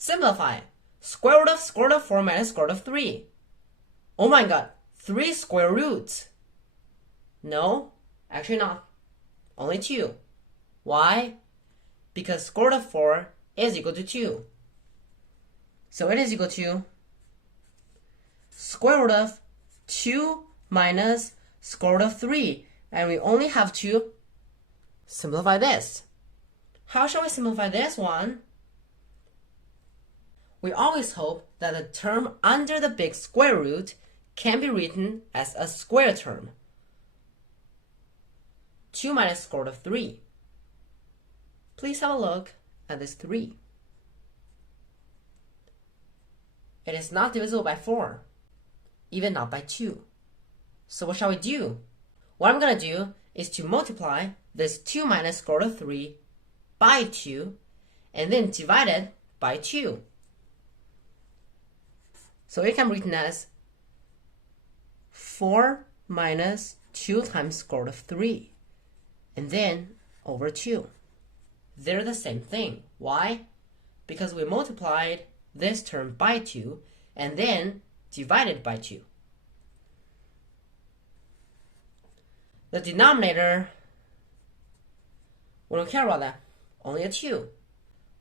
Simplify. Square root of 4 minus square root of 3. Oh my god, 3 square roots. No, actually not. Only 2. Why? Because square root of 4 is equal to 2. So it is equal to square root of 2 minus square root of 3. And we only have to simplify this. How shall we simplify this one? We always hope that the term under the big square root can be written as a square term. 2 minus square root of 3. Please have a look at this 3. It is not divisible by 4, even not by 2. So what shall we do? What I'm going to do is to multiply this 2 minus square root of 3 by 2, and then divide it by 2. So it can be written as 4 minus 2 times square root of 3, and then over 2. They're the same thing. Why? Because we multiplied this term by 2, and then divided by 2. The denominator, we don't care about that, only a 2.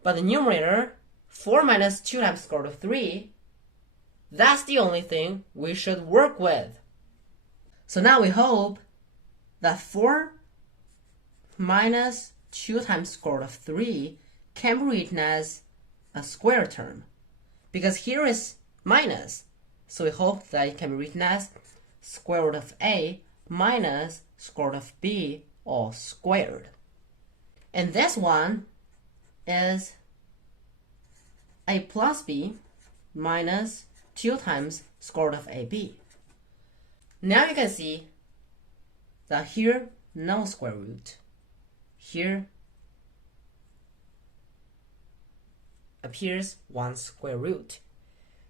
But the numerator, 4 minus 2 times square root of 3, that's the only thing we should work with. So now we hope that 4 minus 2 times square root of 3 can be written as a square term. Because here is minus, so we hope that it can be written as square root of a minus square root of b all squared. And this one is a plus b minus 2 times square root of ab. Now you can see that here, no square root. Here appears 1 square root.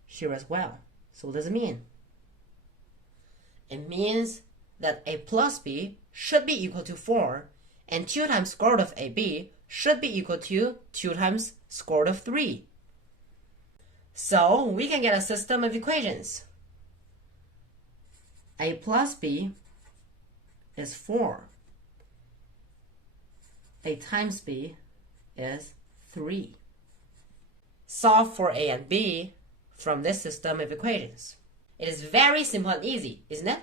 Here as well. So what does it mean? It means that a plus b should be equal to 4, and 2 times square root of ab should be equal to 2 times square root of 3. So we can get a system of equations. A plus b is 4. A times b is 3. Solve for a and b from this system of equations. It is very simple and easy, isn't it?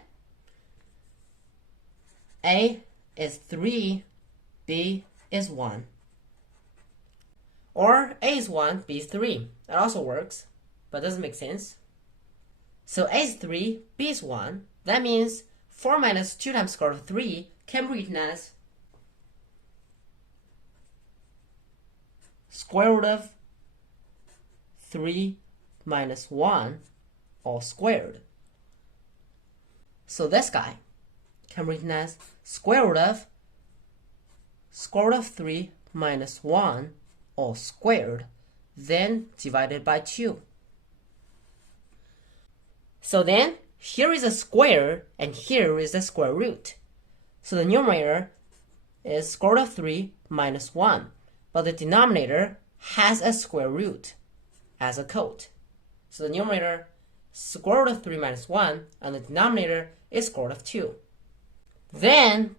A is 3, b is 1. Or a is 1, b is 3. That also works, but doesn't make sense. So a is 3, b is 1. That means 4 minus 2 times square root of 3 can be written as square root of 3 minus 1 all squared. So this guy can be written as square root of 3 minus 1 all squared, then divided by 2. So then, here is a square, and here is the square root. So the numerator is square root of 3 minus 1, but the denominator has a square root as a code. So the numerator square root of 3 minus 1, and the denominator is square root of 2. Then,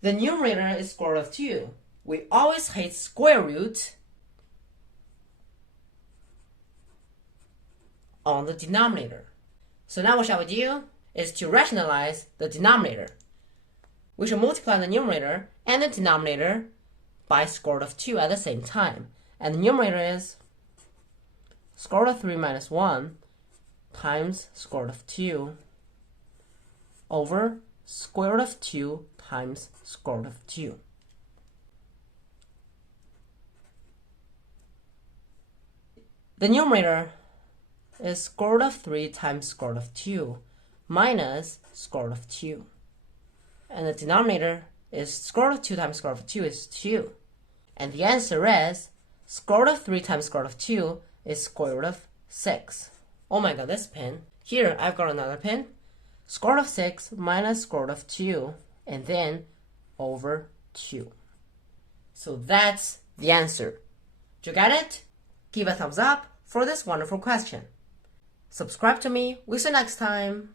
the numerator is square root of 2. We always hate square root on the denominator. So now what shall we do is to rationalize the denominator. We should multiply the numerator and the denominator by square root of 2 at the same time. And the numerator is square root of 3 minus 1 times square root of 2 over square root of 2 times square root of 2. The numerator is square root of 3 times square root of 2 minus square root of 2. And the denominator is square root of 2 times square root of 2 is 2. And the answer is square root of 3 times square root of 2 is square root of 6. Oh my god, this pen. Here, I've got another pen. Square root of 6 minus square root of 2, and then over 2. So that's the answer. Do you get it? Give a thumbs up for this wonderful question. Subscribe to me. We'll see you next time.